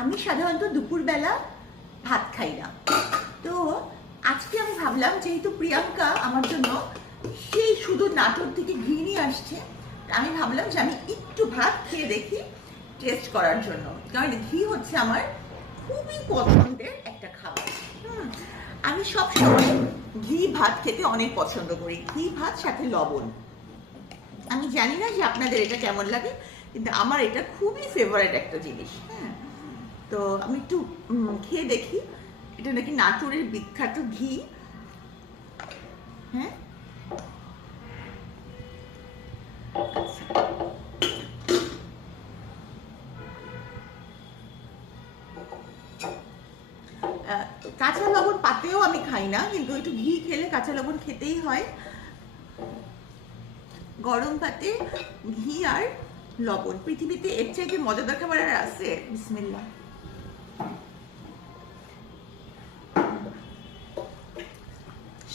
আমি সাধারণত দুপুরবেলা ভাত খাই না। তো আজকে আমি ভাবলাম যেহেতু প্রিয়াঙ্কা আমার জন্য সেই শুধু নাটোর থেকে ঘি নিয়ে আসছে, আমি ভাবলাম যে আমি একটু ভাত খেয়ে দেখি টেস্ট করার জন্য, কারণ ঘি হচ্ছে আমার খুবই পছন্দের একটা খাবার। আমি সবসময় ঘি ভাত খেতে অনেক পছন্দ করি, ঘি ভাত সাথে লবণ। আমি জানি না যে আপনাদের এটা কেমন লাগে, কিন্তু আমার এটা খুবই ফেভারিট একটা জিনিস। হ্যাঁ, তো আমি একটু খেয়ে দেখি। এটা নাকি নাটোরের বিখ্যাত ঘি। হ্যাঁ, আচ্ছা, কাঁচা লবণ পাতেও আমি খাই না, কিন্তু একটু ঘি খেলে কাঁচা লবণ খেতেই হয়। গরম ভাতে ঘি আর লবণ, পৃথিবীতে এর চাইতে মজাদার খাবার আর আছে? বিসমিল্লাহ।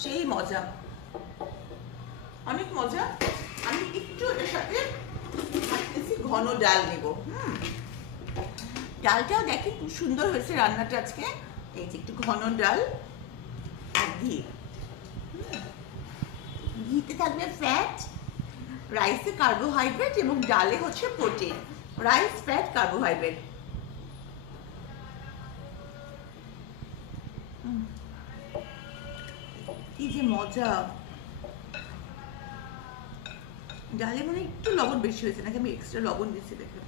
সেই মজা, অনেক মজা। আমি একটু এর সাথে ভাবতেছি ঘন ডাল নেব। ডালটাও দেখি খুব সুন্দর হয়েছে রান্নাটা আজকে। এই যে একটু ঘন ডাল আর ঘি। ঘিতে থাকবে ফ্যাট, রাইসে কার্বোহাইড্রেট এবং ডালে হচ্ছে প্রোটিন। Rice, fat, carbohydrate. কি যে মজা। ডালে মনে হয় একটু লবণ বেশি হয়েছে, নাকি আমি এক্সট্রা লবণ দিচ্ছি দেখে।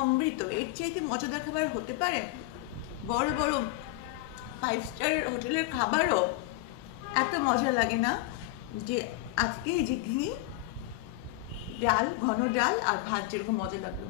অমৃত, এর চাইতে মজাদার খাবার হতে পারে? বড় বড় 5 স্টার হোটেলের খাবারও এত মজা লাগে না, যে আজকে এই যে ঘি, ডাল, ঘন ডাল আর ভাত যেরকম মজা লাগলো।